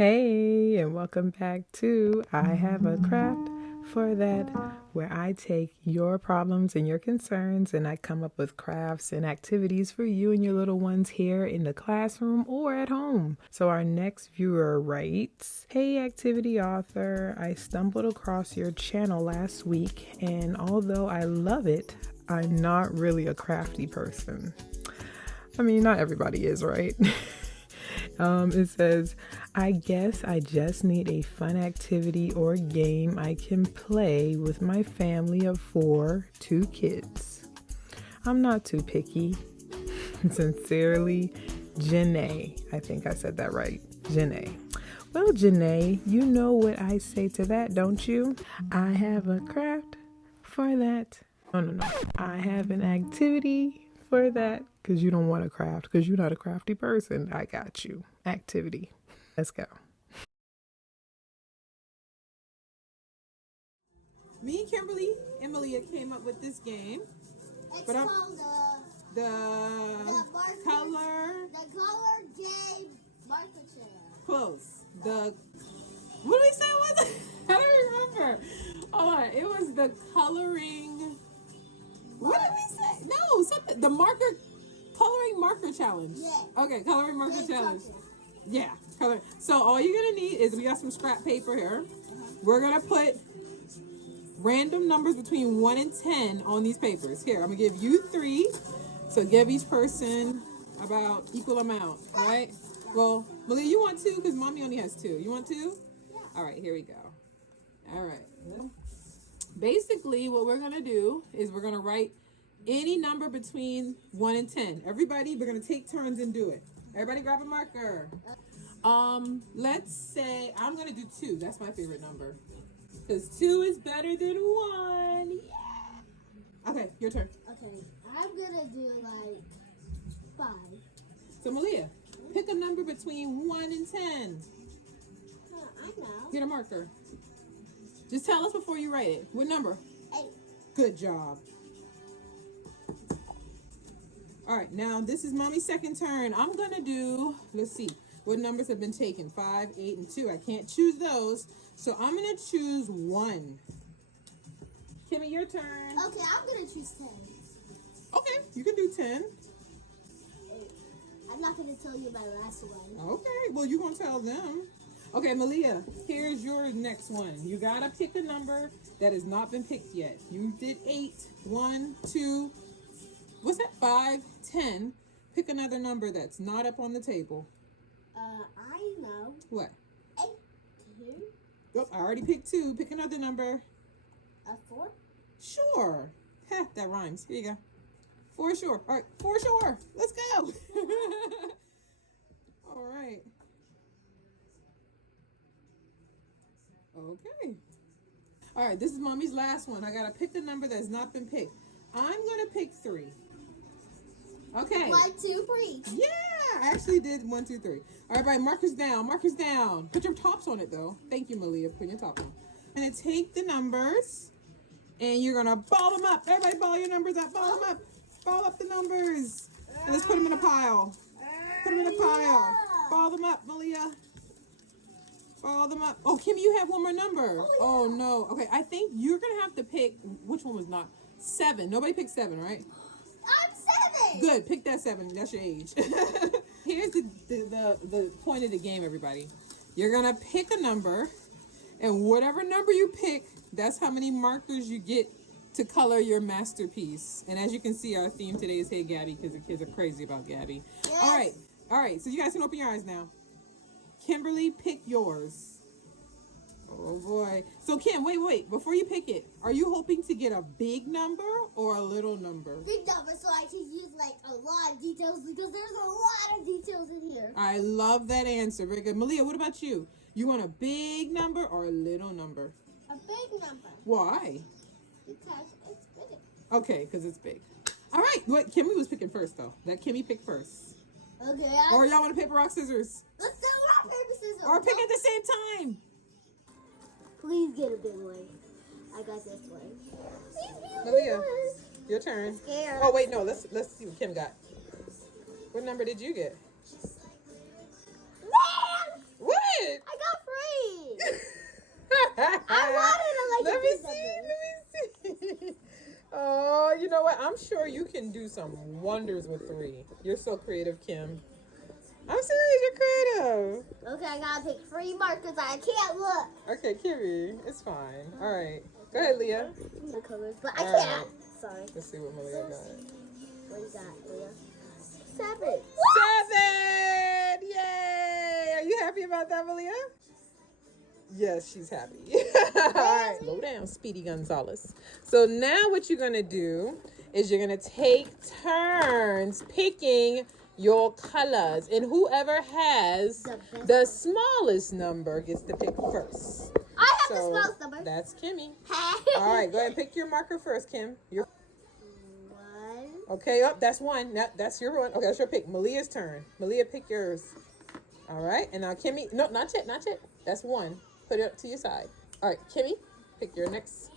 Hey, and welcome back to I Have a Craft for That, where I take your problems and your concerns and I come up with crafts and activities for you and your little ones here in the classroom or at home. So our next viewer writes, "Hey activity author, I stumbled across your channel last week, and although I love it, I'm not really a crafty person." I mean, not everybody is, right? It says, "I guess I just need a fun activity or game I can play with my family of 4, 2 kids. I'm not too picky. Sincerely, Janae." I think I said that right. Janae. Well, Janae, you know what I say to that, don't you? I have a craft for that. No. I have an activity for that, because you don't want to craft, because you're not a crafty person. I got you. Activity. Let's go. Me and Kimberly and Malia came up with this game. It's But called The marker, color the color game marker chair. close. What do we say it was? I don't remember. Hold on. It was the coloring. What did we say? No, something. Coloring marker challenge. Yeah. Okay, coloring marker Game challenge. chocolate. Yeah, color. So all you're gonna need is we got some scrap paper here. We're gonna put random numbers between 1 and 10 on these papers. Here, I'm gonna give you 3. So give each person about equal amount, right? Well, Malia, you want 2 because mommy only has 2. You want 2? Yeah. All right, here we go. All right. Basically, what we're gonna do is we're gonna write any number between 1 and 10. Everybody, we're gonna take turns and do it. Everybody grab a marker. Let's say I'm gonna do 2. That's my favorite number. Because 2 is better than 1. Yeah. Okay, your turn. Okay, I'm gonna do like 5. So Malia, pick a number between 1 and 10. I know. Get a marker. Just tell us before you write it. What number? 8. Good job. All right, now this is mommy's second turn. I'm gonna do, let's see, what numbers have been taken? 5, 8, and 2. I can't choose those, so I'm gonna choose 1. Kimmy, your turn. Okay, I'm gonna choose 10. Okay, you can do 10. I'm not gonna tell you my last one. Okay, well, you're gonna tell them. Okay, Malia, here's your next one. You gotta pick a number that has not been picked yet. You did 8, 1, 2, what's that? 5, 10. Pick another number that's not up on the table. I know. What? 8, 2, Oh, I already picked 2. Pick another number. 4. Sure. Heh, that rhymes. Here you go. 4 sure. All right, 4 sure. Let's go. All right. Okay. All right, this is mommy's last one. I gotta pick a number that's not been picked. I'm gonna pick 3. Okay. 1, 2, 3. Yeah, I actually did 1, 2, 3. All right, everybody, markers down. Markers down. Put your tops on it though. Thank you, Malia. Put your top on. I'm gonna take the numbers, and you're gonna ball them up. Everybody, ball your numbers up. Ball them up. Ball up the numbers, and let's put them in a pile. Put them in a pile. Ball them up, Malia. Ball them up. Oh, Kim, you have one more number. Oh no. Okay, I think you're gonna have to pick. Which one was not? 7. Nobody picked 7, right? I'm 7. Good. Pick that 7. That's your age. Here's the point of the game, everybody. You're gonna pick a number, and whatever number you pick, that's how many markers you get to color your masterpiece. And as you can see, our theme today is Hey Gabby, because the kids are crazy about Gabby. Yes. All right. So you guys can open your eyes now. Kimberly, pick yours. Oh boy. So Kim, wait. Before you pick it, are you hoping to get a big number or a little number? Big number, so I can use like a lot of details because there's a lot of details in here. I love that answer. Very good. Malia, what about you? You want a big number or a little number? A big number Why? because it's big. Okay, because it's big. All right. Wait, Kimmy was picking first, though. That Kimmy picked first. Okay. Or y'all want to paper, rock, scissors? Let's do rock, paper, scissors. Or pick at the same time. Please get a big one. I got this one. Please be a Malia, big one. your turn. Scared. Oh, wait, no. Let's see what Kim got. What number did you get? Man! What? I I'm sure you can do some wonders with 3. You're so creative, Kim. I'm serious, you're creative. Okay, I gotta pick 3 markers. I can't look. Okay, Kimmy, it's fine. All right. Go ahead, Leah. The colors, but I All can't. right. Sorry. Let's see what Malia got. What you got, Leah? 7. 7! Yay! Are you happy about that, Malia? Yes, she's happy. All right, slow down, Speedy Gonzalez. So now what you're going to do is you're going to take turns picking your colors. And whoever has the smallest number gets to pick first. I have the smallest number. That's Kimmy. All right, go ahead and pick your marker first, Kim. 1. Okay, up. That's 1. That's your one. Okay, that's your pick. Malia's turn. Malia, pick yours. All right, and now Kimmy. No, not yet. Not yet. That's 1. Put it up to your side. All right, Kimmy, pick your next.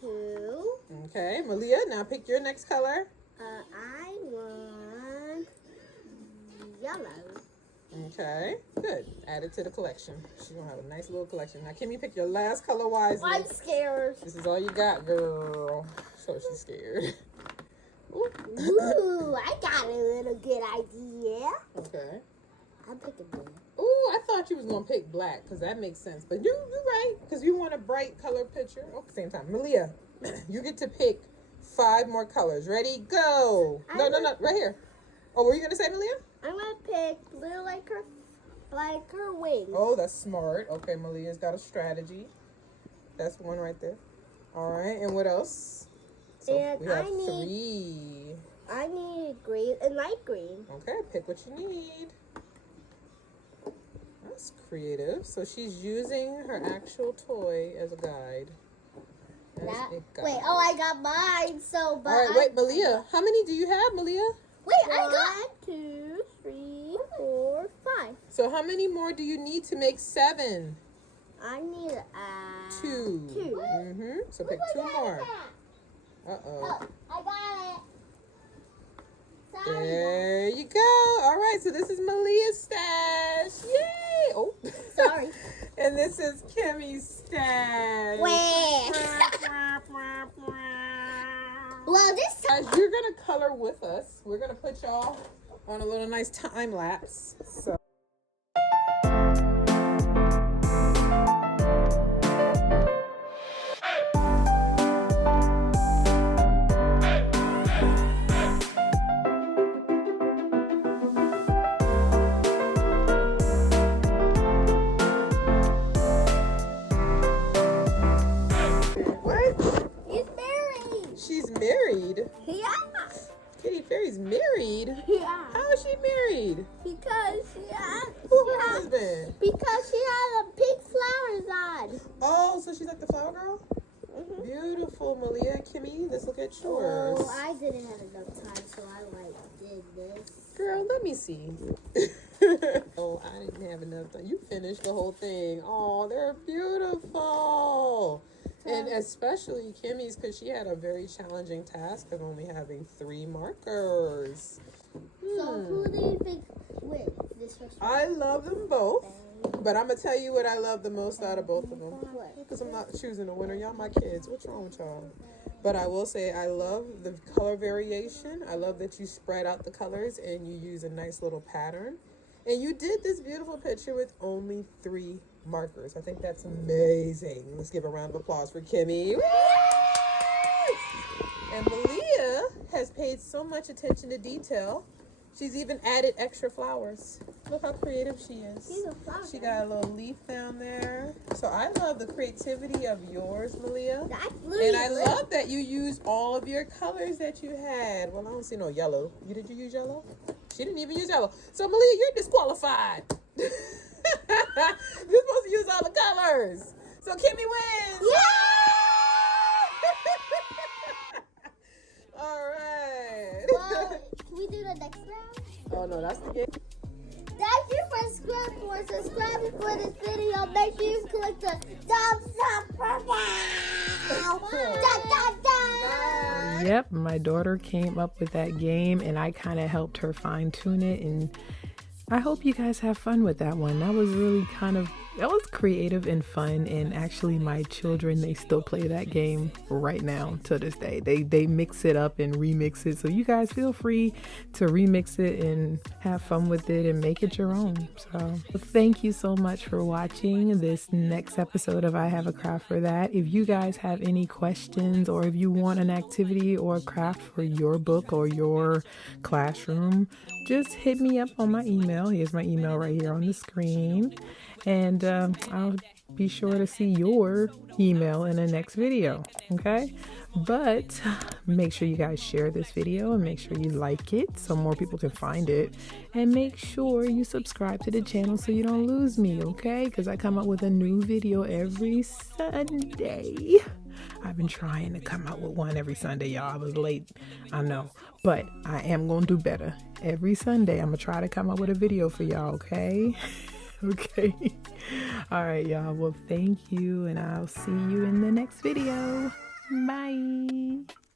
2. Okay, Malia, now pick your next color. I want yellow. Okay, good. Add it to the collection. She's gonna have a nice little collection. Now, Kimmy, pick your last color wisely. I'm scared. This is all you got, girl. So she's scared. Ooh, I got a little good idea. Okay. I'm picking blue. Ooh, I thought you was gonna pick black because that makes sense. But you're right because you want a bright color picture. Oh, same time, Malia, you get to pick 5 more colors. Ready? Go. No, right here. Oh, were you gonna say, Malia? I'm gonna pick blue like her wings. Oh, that's smart. Okay, Malia's got a strategy. That's 1 right there. All right, and what else? So And we have I need- 3. I need green and light green. Okay, pick what you need. That's creative. So she's using her actual toy as a guide. As a guide. Wait, oh, I got mine. So, but All right, wait, Malia. How many do you have, Malia? Wait, I got 1, 2, 3, 4, 5. So how many more do you need to make 7? I need 2. 2. Mm-hmm. So pick 2 more. Uh-oh. I got it. Sorry. There you go. All right, so this is Malia's stash. Yay! Oh. Sorry. And this is Kimmy's stash. Wait. Well, this time. Guys, you're going to color with us. We're going to put y'all on a little nice time lapse. So. She's married. Yeah. Kitty Fairy's married? Yeah. How is she married? Because she Who's her husband? Because she had a pink flowers on. Oh, so she's like the flower girl? Mm-hmm. Beautiful, Malia and Kimmy. Let's look at yours. Oh, I didn't have enough time, so I did this. Girl, let me see. Oh, I didn't have enough time. You finished the whole thing. Oh, they're beautiful. And especially Kimmy's, because she had a very challenging task of only having 3 markers. So who do you think wins this first round? I love them both, but I'm going to tell you what I love the most out of both of them. What? Because I'm not choosing a winner. Y'all my kids. What's wrong with y'all? But I will say I love the color variation. I love that you spread out the colors and you use a nice little pattern. And you did this beautiful picture with only 3 markers. I think that's amazing. Let's give a round of applause for Kimmy. Woo! And Malia has paid so much attention to detail. She's even added extra flowers. Look how creative she is. She's a flower. She got a little leaf down there. So I love the creativity of yours, Malia. That's And I love that you used all of your colors that you had. Well, I don't see no yellow. Did you use yellow? She didn't even use yellow. So Malia, you're disqualified. You're supposed to use all the colors. So Kimmy wins. Yeah! All right. Well, can we do the next round? Oh, no, that's the game. Thank you for subscribing for this video. Make sure you click the thumbs up for now. Yep, my daughter came up with that game and I kind of helped her fine tune it, and I hope you guys have fun with that one. That was really kind of That was creative and fun, and actually my children, they still play that game right now to this day. They mix it up and remix it, so you guys feel free to remix it and have fun with it and make it your own. So thank you so much for watching this next episode of I Have a Craft for That. If you guys have any questions, or if you want an activity or a craft for your book or your classroom, just hit me up on my email. Here's my email right here on the screen. And I'll be sure to see your email in the next video, okay? But make sure you guys share this video and make sure you like it so more people can find it. And make sure you subscribe to the channel so you don't lose me, okay? Because I come up with a new video every Sunday. I've been trying to come out with one every Sunday, y'all. I was late, I know. But I am going to do better. Every Sunday, I'm going to try to come up with a video for y'all, okay? Okay. All right, y'all. Well, thank you, and I'll see you in the next video. Bye.